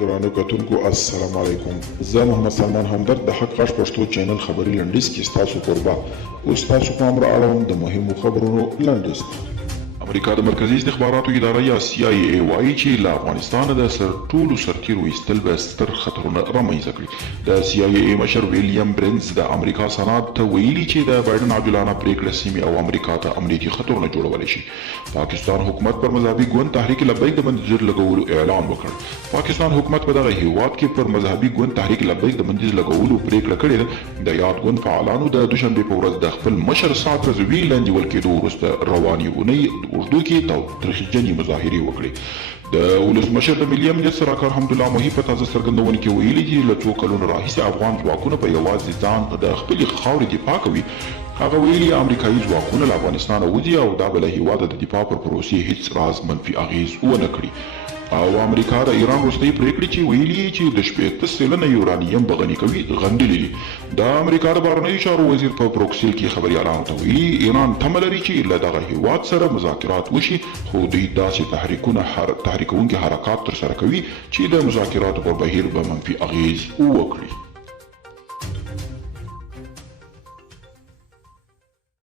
درانه کتونکو السلام علیکم. زه محمد سلمان همدرد د حق غږ پښتو چینل خبري لنډیز کې ستاسو قربا اوس تاسو پام را اړوم د مهمو خبرونو لنډیز. امریکا د مرکزی استخباراتو اداره یا CIA وایي چې له افغانستان د ټولو سرتیرو ایستل به ستر خطرونه رامنځته کړي. د CIA مشر ویلیام برنز د امریکا سنات ته ویلي چې د بایدن عاجلانه پریکړه سیمې او امریکا ته امنیتي خطرونه جوړولی شي. پاکستان حکومت پر مذهبي ګوند تحریک لبیک د بندیز لګولو اعلان وکړ. پاکستان حکومت په دغه هیواد کې پر مذهبي ګوند تحریک لبیک د بندیز لګولو پریکړه کړې ده. د یاد ګوند فعالانو د دوشنبې په ورځ د خپل مشر سات رضوي له نیول کېدو وروسته روانې اونۍ اردو کې ترخیجنې مظاهرې وکړې. د ولسمشر د ملي امنیت سرکار حمدالله موحي په تازه څرګندونه کې ویلي چې له څو کلونو راهیسې افغان ځواکونه په یوازې ځان د خپلې خاورې دفاع کوي. هغه ویلي امریکایي ځواکونه له افغانستانه وځي او دا به له هیواده د دفاع پر پروسې هیڅ راز منفي اغیز ونه کړي. او امریکا د ایران وروستۍ پریکړې چې ویلي چې د 60 سلنه یورانیم به غني کوي غندلې دي. د امریکا د بهرنیو چارو وزیر په بروکسل کې خبریالانو ته ویلي ایران تمه لري چې له دغه هیواد سره مذاکرات وشي، خو دوی داسې تحریکونکي حرکات ترسره کوي چې د مذاکراتو پر بهیر به منفي اغیز وکړي.